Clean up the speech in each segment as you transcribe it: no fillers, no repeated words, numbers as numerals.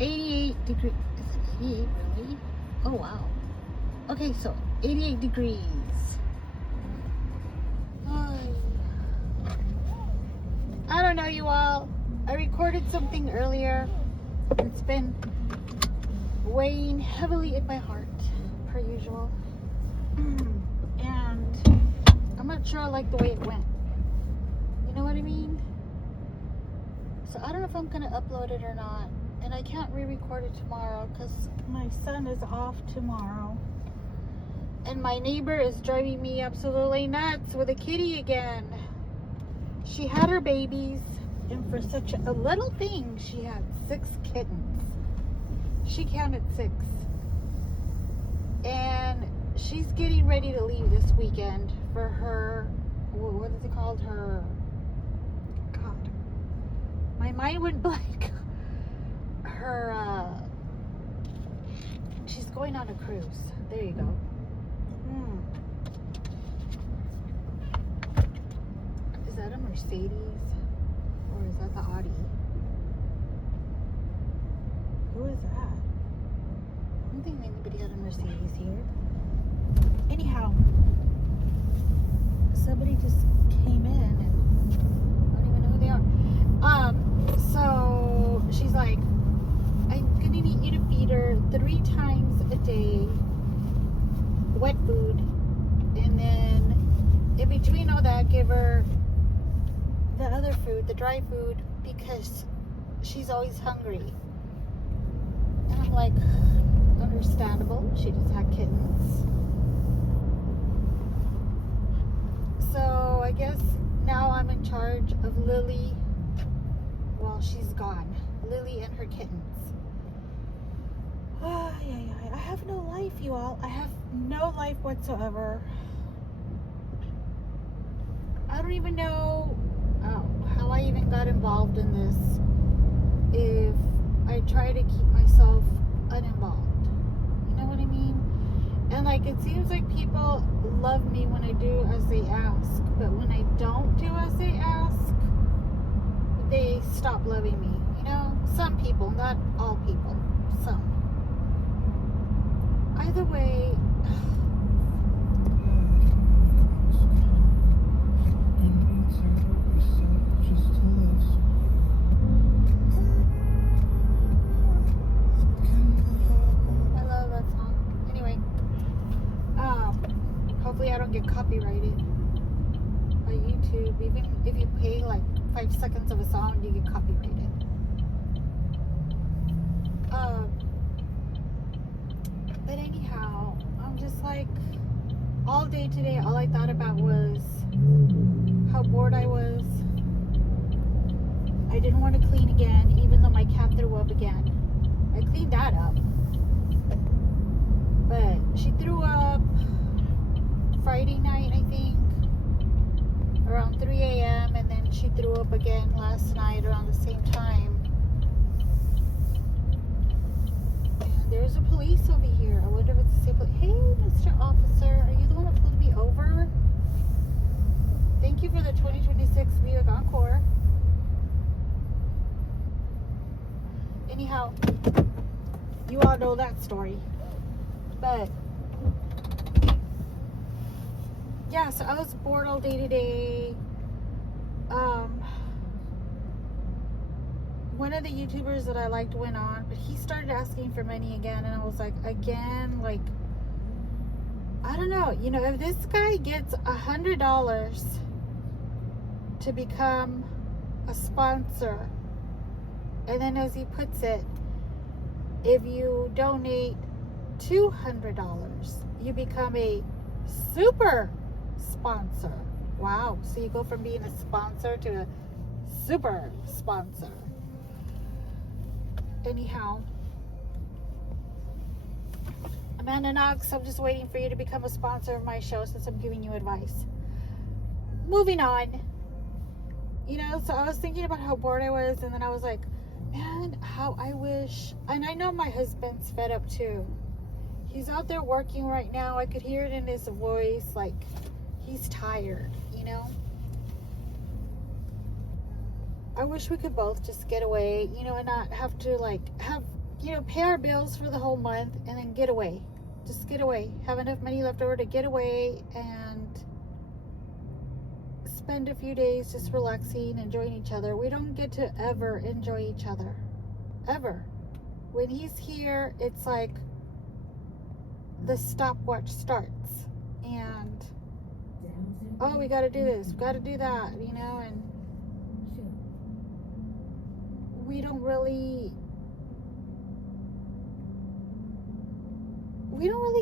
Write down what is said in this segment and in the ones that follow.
88 degrees. Is it heat, really? Oh, wow. Okay, so 88 degrees. I don't know, you all. I recorded something earlier. It's been weighing heavily in my heart, per usual. And I'm not sure I like the way it went. You know what I mean? So I don't know if I'm gonna upload it or not. And I can't re-record it tomorrow because my son is off tomorrow. And my neighbor is driving me absolutely nuts with a kitty again. She had her babies, and for such a little thing, she had 6 kittens. She counted 6. And she's getting ready to leave this weekend for her, what is it called? Her, God, my mind went blank. Her, she's going on a cruise. There you go. Is that a Mercedes? Or is that the Audi? Who is that? I don't think anybody had a Mercedes here. Anyhow, somebody just came in and I don't even know who they are. So she's like, I'm gonna need you to feed her 3 times a day, wet food, and then in between all that, give her the other food, the dry food, because she's always hungry. And I'm like, understandable. She just had kittens. So I guess now I'm in charge of Lily while she's gone. Lily and her kittens. I have no life, you all. I have no life whatsoever. I don't even know how I even got involved in this if I try to keep myself uninvolved. You know what I mean? And like, it seems like people love me when I do as they ask, but when I don't do as they ask, they stop loving me. You know, some people, not all people, some. Either way, I love that song. Anyway, hopefully I don't get copyrighted by YouTube. Even if you pay like 5 seconds of a song, you get copyrighted. But anyhow, I'm just like, all day today, all I thought about was how bored I was. I didn't want to clean again, even though my cat threw up again. I cleaned that up. But she threw up Friday night, I think, around 3 a.m. And then she threw up again last night around the same time. And there's a police over here. I wonder if it's the same police. Hey, Mr. Officer, are you the one that pulled me over? Thank you for the 2026 Buick Encore. Anyhow, you all know that story. But yeah, so I was bored all day today. One of the YouTubers that I liked went on, but he started asking for money again, and I was like, again, like, I don't know, you know, if this guy gets $100 to become a sponsor, and then as he puts it, if you donate $200, you become a super sponsor. Wow. So you go from being a sponsor to a super sponsor. Anyhow, Amanda Knox, I'm just waiting for you to become a sponsor of my show since I'm giving you advice. Moving on. You know, so I was thinking about how bored I was, and then I was like, man, how I wish, and I know my husband's fed up too. He's out there working right now. I could hear it in his voice, like he's tired, you know. I wish we could both just get away, you know, and not have to like have pay our bills for the whole month and then get away. Just get away. Have enough money left over to get away and spend a few days just relaxing, enjoying each other. We don't get to ever enjoy each other. Ever. When he's here, it's like the stopwatch starts. And, oh, we got to do this. We got to do that, and we don't really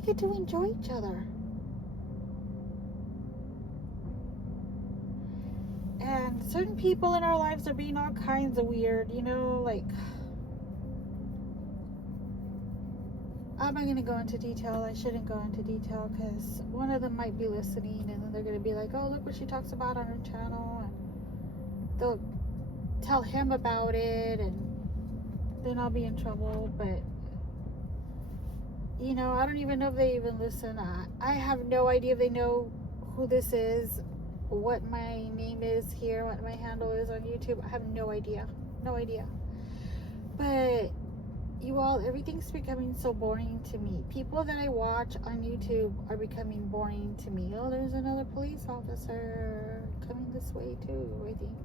get to enjoy each other. And certain people in our lives are being all kinds of weird, like, I'm not going to go into detail. I shouldn't go into detail because one of them might be listening and then they're going to be like, oh, look what she talks about on her channel, and they'll tell him about it, and then I'll be in trouble. But I don't even know if they even listen. I have no idea if they know who this is, what my name is here, what my handle is on YouTube. I have no idea. But you all, everything's becoming so boring to me. People that I watch on YouTube are becoming boring to me. Oh, there's another police officer coming this way too, I think.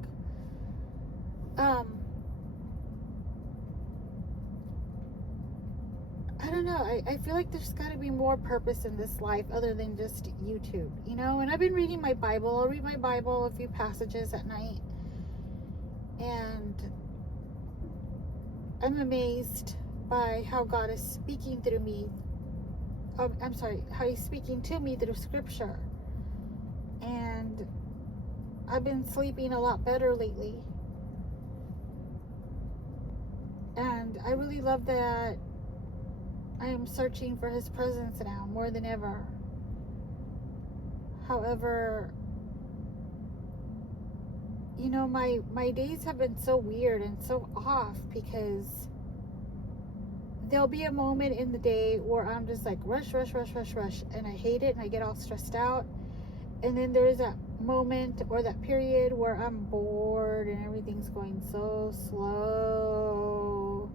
I don't know. I feel like there's got to be more purpose in this life other than just YouTube, and I've been reading my Bible. I'll read my Bible, a few passages at night, and I'm amazed by how God is speaking through me. How he's speaking to me through scripture. And I've been sleeping a lot better lately. And I really love that I am searching for his presence now more than ever. However, my days have been so weird and so off because there'll be a moment in the day where I'm just like rush, and I hate it and I get all stressed out. And then there's that moment or that period where I'm bored and everything's going so slow.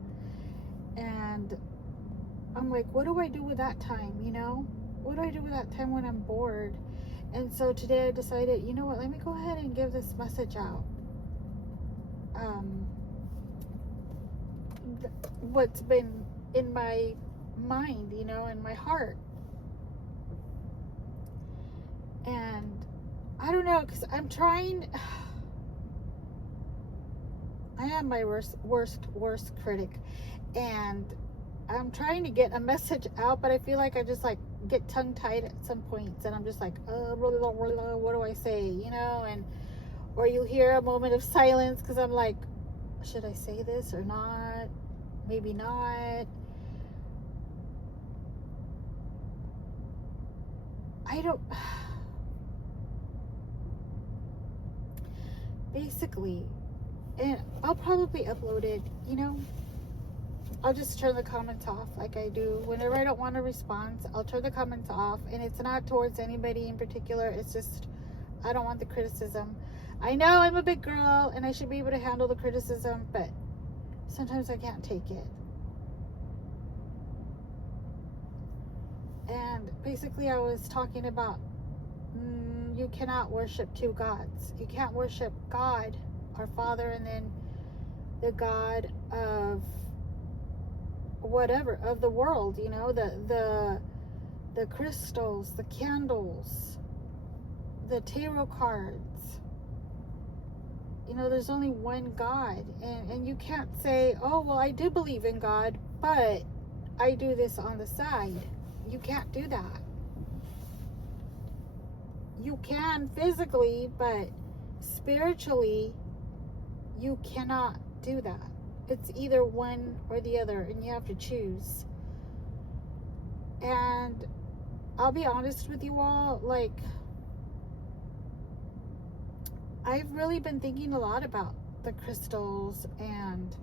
And I'm like, what do I do with that time, What do I do with that time when I'm bored? And so today I decided, you know what, let me go ahead and give this message out. What's been in my mind, in my heart. And I don't know, because I'm trying. I am my worst critic. And I'm trying to get a message out, but I feel like I just like get tongue-tied at some points, and I'm just like, what do I say, and or you hear a moment of silence because I'm like, should I say this or not? Maybe not. I don't. Basically, and I'll probably upload it, I'll just turn the comments off like I do. Whenever I don't want a response, I'll turn the comments off. And it's not towards anybody in particular. It's just, I don't want the criticism. I know I'm a big girl and I should be able to handle the criticism, but sometimes I can't take it. And basically I was talking about you cannot worship two gods. You can't worship God, our Father, and then the God of whatever, of the world, the crystals, the candles, the tarot cards. There's only one God, and you can't say, oh, well, I do believe in God, but I do this on the side. You can't do that. You can physically, but spiritually, you cannot do that. It's either one or the other, and you have to choose. And I'll be honest with you all, like, I've really been thinking a lot about the crystals, and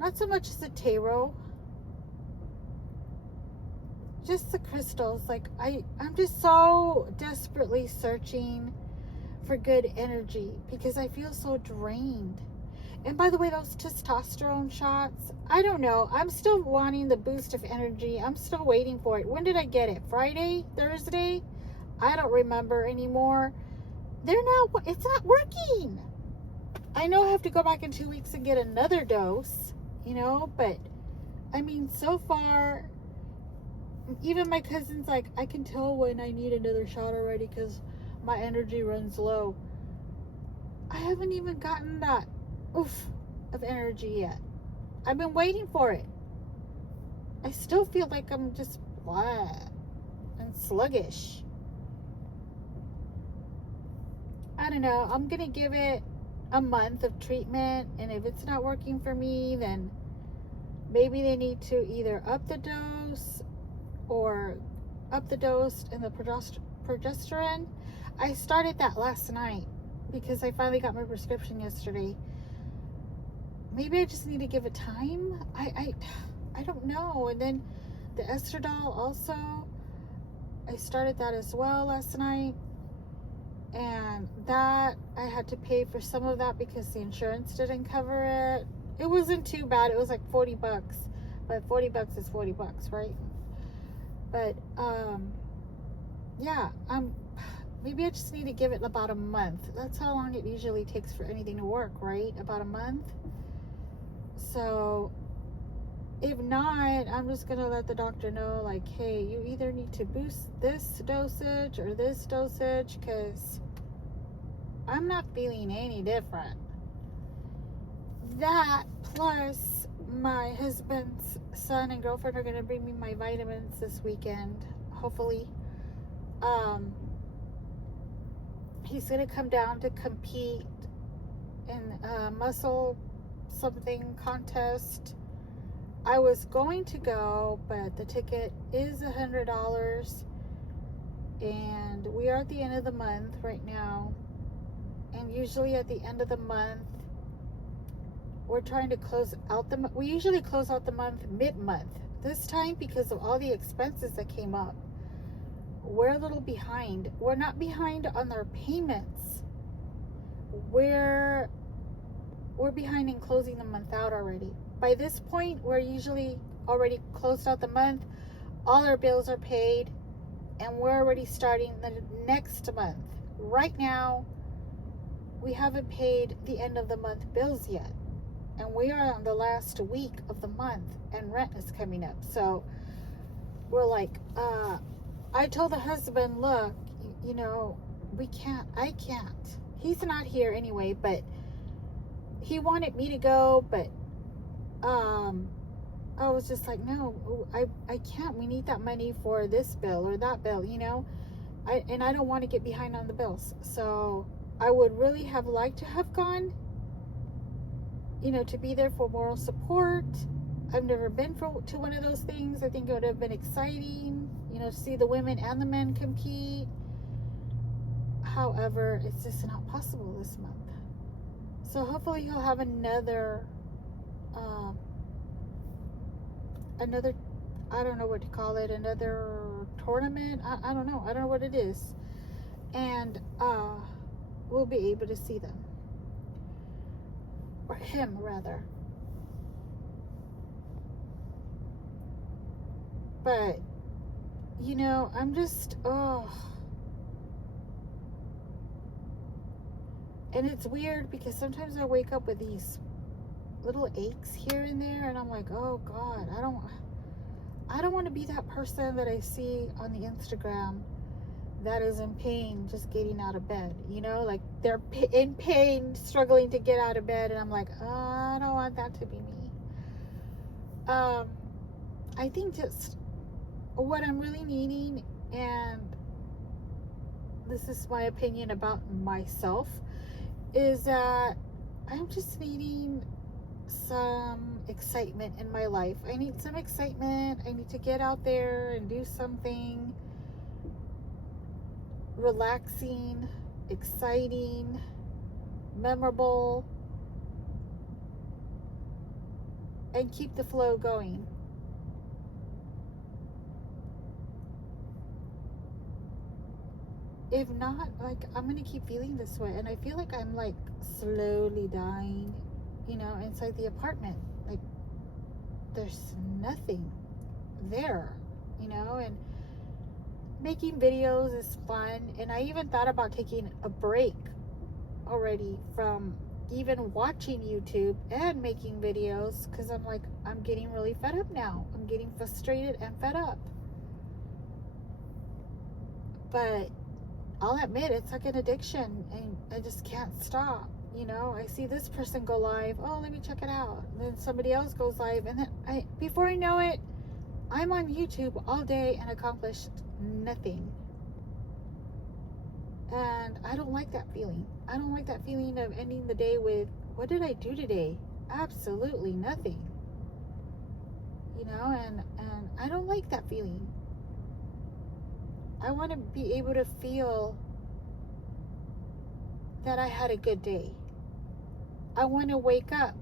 not so much the tarot, just the crystals. Like, I'm just so desperately searching for good energy because I feel so drained. And by the way, those testosterone shots, I don't know. I'm still wanting the boost of energy. I'm still waiting for it. When did I get it? Friday? Thursday? I don't remember anymore. It's not working. I know I have to go back in 2 weeks and get another dose, but I mean, so far, even my cousin's like, I can tell when I need another shot already because my energy runs low. I haven't even gotten that oof of energy yet. I've been waiting for it. I still feel like I'm just blah and sluggish. I don't know. I'm gonna give it a month of treatment, and if it's not working for me, then maybe they need to either up the dose and the progesterone. I started that last night because I finally got my prescription yesterday. Maybe I just need to give it time. I don't know. And then the estradiol also, I started that as well last night, and that I had to pay for some of that because the insurance didn't cover it. It wasn't too bad. It was like $40, but $40 is $40, right? But yeah, maybe I just need to give it about a month. That's how long it usually takes for anything to work, right? About a month. So if not, I'm just gonna let the doctor know, like, hey, you either need to boost this dosage or this dosage, because I'm not feeling any different. That plus my husband's son and girlfriend are gonna bring me my vitamins this weekend, hopefully. He's gonna come down to compete in a muscle something contest. I was going to go, but the ticket is $100, and we are at the end of the month right now, and usually at the end of the month we're trying to close out we usually close out the month mid-month. This time, because of all the expenses that came up, we're a little behind. We're not behind on our payments. We're behind in closing the month out already. By this point, we're usually already closed out the month. All our bills are paid, and we're already starting the next month. Right now, we haven't paid the end of the month bills yet, and we are on the last week of the month, and rent is coming up. So we're like, I told the husband, look, I can't. He's not here anyway, but he wanted me to go, but I was just like, no, I can't. We need that money for this bill or that bill, I don't want to get behind on the bills. So I would really have liked to have gone, to be there for moral support. I've never been to one of those things. I think it would have been exciting, to see the women and the men compete. However, it's just not possible this month. So hopefully he'll have another, I don't know what to call it, another tournament. I don't know. I don't know what it is. And we'll be able to see them. Or him, rather. But, I'm just, and it's weird because sometimes I wake up with these little aches here and there, and I'm like, oh God, I don't want to be that person that I see on the Instagram that is in pain just getting out of bed, like they're in pain struggling to get out of bed, and I'm like, oh, I don't want that to be me. I think just what I'm really needing, and this is my opinion about myself, is that I'm just needing some excitement in my life. I need some excitement. I need to get out there and do something relaxing, exciting, memorable, and keep the flow going. If not, like, I'm gonna keep feeling this way, and I feel like I'm like slowly dying you know, inside the apartment. Like, there's nothing there, you know. And making videos is fun, and I even thought about taking a break already from even watching YouTube and making videos, because I'm like, I'm getting really fed up now. I'm getting frustrated and fed up. But I'll admit, it's like an addiction, and I just can't stop. You know, I see this person go live. Oh, let me check it out. And then somebody else goes live, and then before I know it, I'm on YouTube all day and accomplished nothing. And I don't like that feeling. I don't like that feeling of ending the day with, what did I do today? Absolutely nothing. You know, and I don't like that feeling. I want to be able to feel that I had a good day. I want to wake up,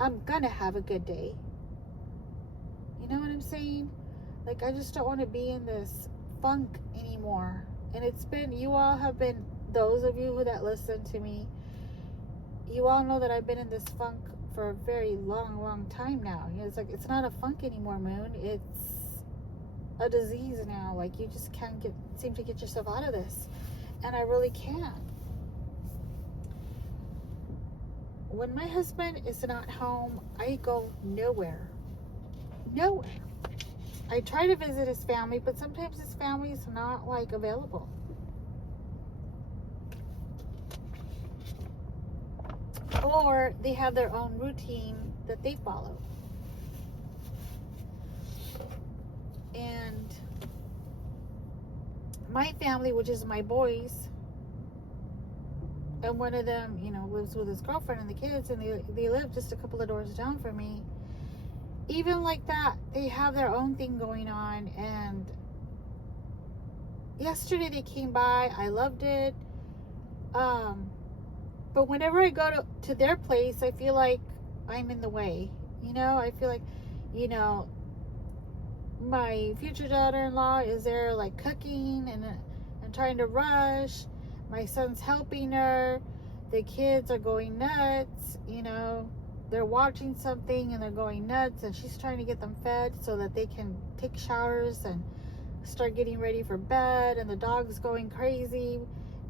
I'm gonna have a good day. You know what I'm saying? Like, I just don't want to be in this funk anymore. And it's been, you all have been, those of you that listen to me, you all know that I've been in this funk for a very long time now. You know, it's like, it's not a funk anymore, Moon. It's a disease now. Like, you just can't seem to get yourself out of this. And I really can't. When my husband is not home, I go nowhere. Nowhere. I try to visit his family, but sometimes his family is not, like, available. Or they have their own routine that they follow. And my family, which is my boys, and one of them, you know, lives with his girlfriend and the kids, and they live just a couple of doors down from me. Even like that, they have their own thing going on. And yesterday they came by. I loved it. But whenever I go to their place, I feel like I'm in the way. You know, I feel like, you know, my future daughter-in-law is there, like, cooking and trying to rush. My son's helping her. The kids are going nuts. You know, they're watching something and they're going nuts, and she's trying to get them fed so that they can take showers and start getting ready for bed. And the dog's going crazy,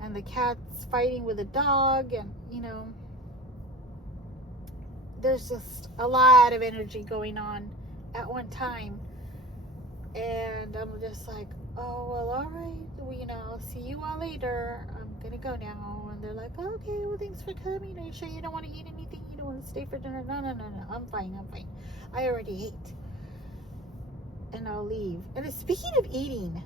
and the cat's fighting with the dog. And, you know, there's just a lot of energy going on at one time. And I'm just like, oh, well, all right, well, you know, I'll see you all later. I'm gonna go now. And they're like, oh, okay, well, thanks for coming. Are you sure you don't want to eat anything? You don't want to stay for dinner? No, I'm fine. I already ate. And I'll leave. And speaking of eating,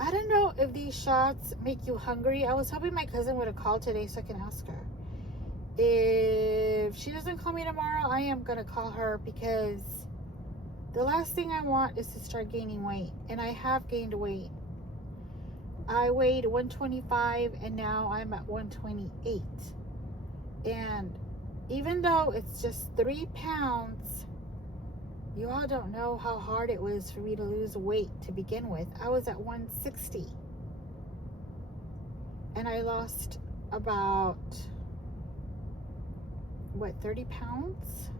I don't know if these shots make you hungry. I was hoping my cousin would have called today so I can ask her. If she doesn't call me tomorrow, I am gonna call her, because the last thing I want is to start gaining weight. And I have gained weight. I weighed 125 and now I'm at 128. And even though it's just 3 pounds, you all don't know how hard it was for me to lose weight to begin with. I was at 160. And I lost about, 30 pounds?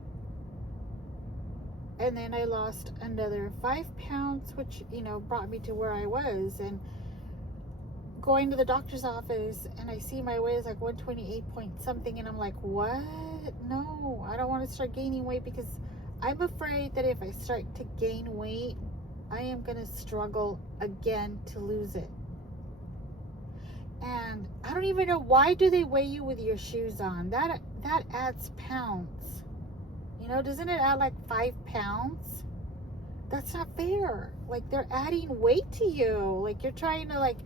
And then I lost another 5 pounds, which, you know, brought me to where I was. And going to the doctor's office, and I see my weight is like 128 point something, and I'm like, what? No, I don't want to start gaining weight, because I'm afraid that if I start to gain weight, I am going to struggle again to lose it. And I don't even know, why do they weigh you with your shoes on? That adds pounds. You know, doesn't it add like 5 pounds? That's not fair. Like, they're adding weight to you. Like, you're trying to, like,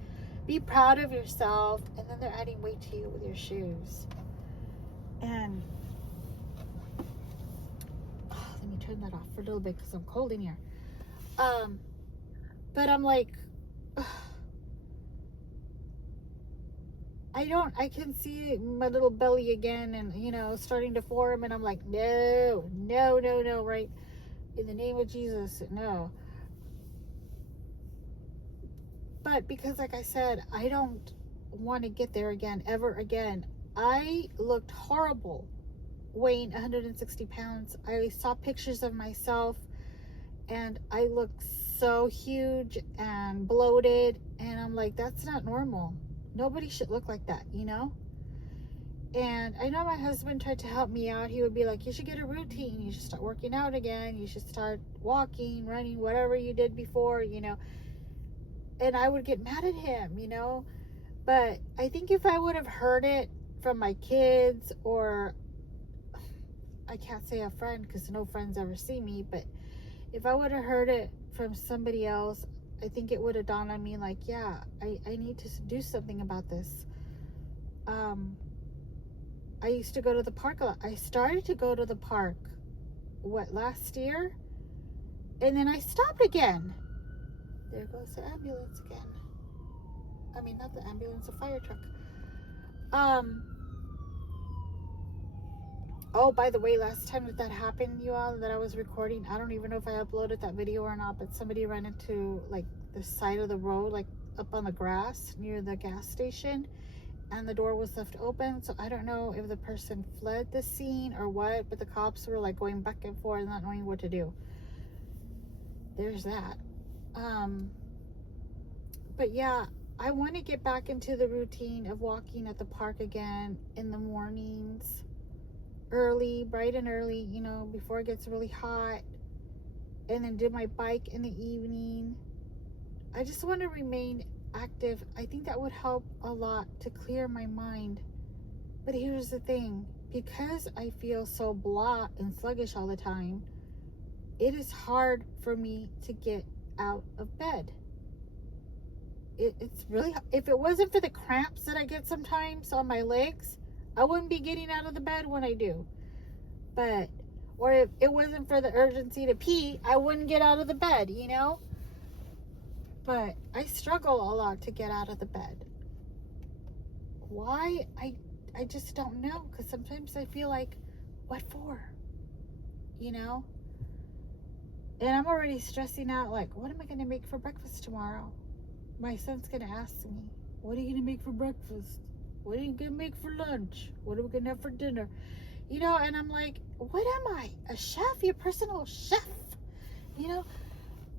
be proud of yourself, and then they're adding weight to you with your shoes. And let me turn that off for a little bit because I'm cold in here. But I'm like, I can see my little belly again, and, you know, starting to form, and I'm like, no, right? In the name of Jesus, no. But because, like I said, I don't want to get there again, ever again. I looked horrible weighing 160 pounds. I saw pictures of myself and I look so huge and bloated, and I'm like, that's not normal. Nobody should look like that, you know? And I know my husband tried to help me out. He would be like, you should get a routine. You should start working out again. You should start walking, running, whatever you did before, you know. And I would get mad at him, you know. But I think if I would have heard it from my kids, or I can't say a friend because no friends ever see me, but if I would have heard it from somebody else, I think it would have dawned on me like, yeah, I need to do something about this. I used to go to the park a lot. I started to go to the park, last year? And then I stopped again. There goes the ambulance again. I mean, not the ambulance, a fire truck. Oh, by the way, last time that happened, you all, that I was recording, I don't even know if I uploaded that video or not, but somebody ran into, like, the side of the road, like, up on the grass near the gas station, and the door was left open. So I don't know if the person fled the scene or what, but the cops were, like, going back and forth, not knowing what to do. There's that. But yeah, I want to get back into the routine of walking at the park again in the mornings, early, bright and early, you know, before it gets really hot, and then do my bike in the evening. I just want to remain active. I think that would help a lot to clear my mind. But here's the thing, because I feel so blah and sluggish all the time, it is hard for me to get out of bed. It's really, if it wasn't for the cramps that I get sometimes on my legs, I wouldn't be getting out of the bed when I do. But, or if it wasn't for the urgency to pee, I wouldn't get out of the bed, you know? But I struggle a lot to get out of the bed. Why? I just don't know. Because sometimes I feel like, what for? You know? And I'm already stressing out, like, what am I going to make for breakfast tomorrow? My son's going to ask me, what are you going to make for breakfast? What are you going to make for lunch? What are we going to have for dinner? You know, and I'm like, what am I? A chef? Your personal chef? You know?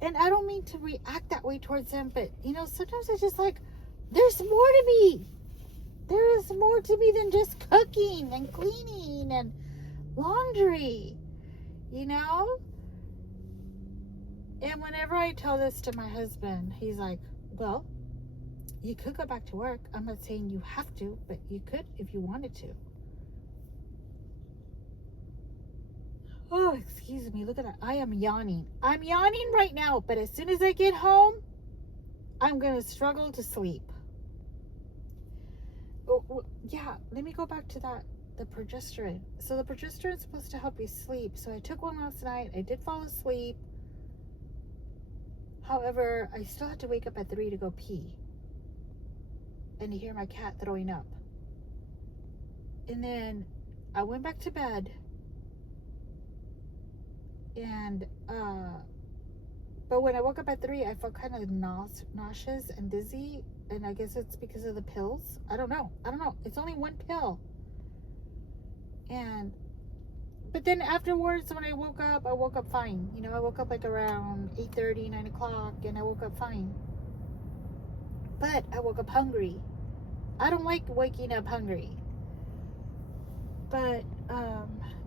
And I don't mean to react that way towards him, but, you know, sometimes I just like, there's more to me. There is more to me than just cooking and cleaning and laundry, you know? And whenever I tell this to my husband, he's like, well, you could go back to work. I'm not saying you have to, but you could if you wanted to. Oh, excuse me. Look at that. I am yawning. I'm yawning right now, but as soon as I get home, I'm going to struggle to sleep. Oh, yeah, let me go back to that. The progesterone. So the progesterone is supposed to help you sleep. So I took one last night. I did fall asleep. However, I still had to wake up at 3 to go pee. And to hear my cat throwing up. And then I went back to bed. And, but when I woke up at 3, I felt kind of nauseous and dizzy. And I guess it's because of the pills. I don't know. It's only one pill. But then afterwards, when I woke up fine. You know, I woke up like around 8:30, 9 o'clock, and I woke up fine. But I woke up hungry. I don't like waking up hungry. But,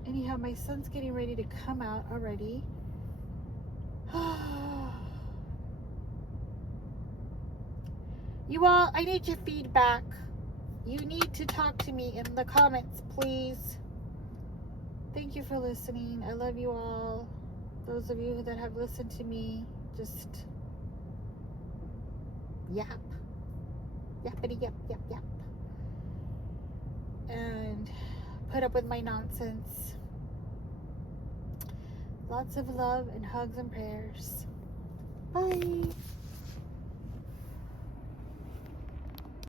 anyhow, my son's getting ready to come out already. You all, I need your feedback. You need to talk to me in the comments, please. Thank you for listening. I love you all. Those of you that have listened to me, just yap. Yappity yap, yap, yap. And put up with my nonsense. Lots of love and hugs and prayers. Bye.